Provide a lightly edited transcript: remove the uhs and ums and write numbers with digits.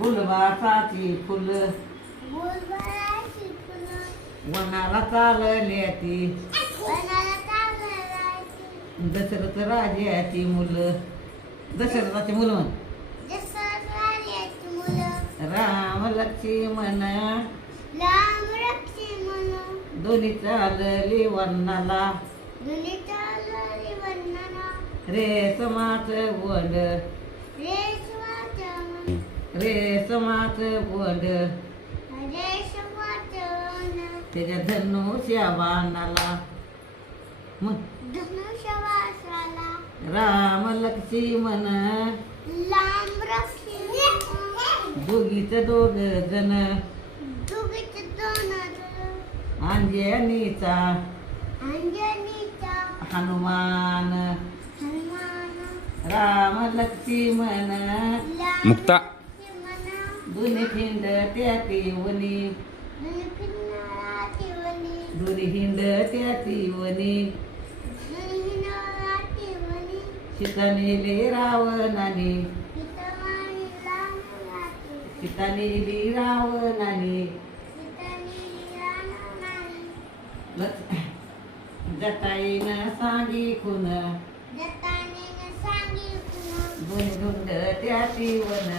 गुलबासाची फुलं गुलबराची फुलं वनाला चालल्या ती वनाला चालल्याची दशरथ राजाची मुलं दशरथाची मुलं म्हण. दशरथाची मुलं राम लक्ष्मण राम लक्ष्मण दोन्ही चालली वनाला दोन्ही चालली वनाला रेशमाच वड रेशमाचं वन रेशमाच वड रेशमाचं वन त्याच्या धनुष्या बाणाला मग धनुष्यवासाला राम लक्ष्मण लांब लक्ष्मण दोघीच दोघ जण दोघीचे दोन अंजनीचा अंजनीचा हनुमान हनुमान राम लक्ष्मण मुक्ता दोन्ही खिंड त्याती वनी दोन्ही हिंड त्याती वनी सीता नेली रावणाने सीता नेली रावणाने जटाईनं सांगितून दोन्ही धुंड त्याती वन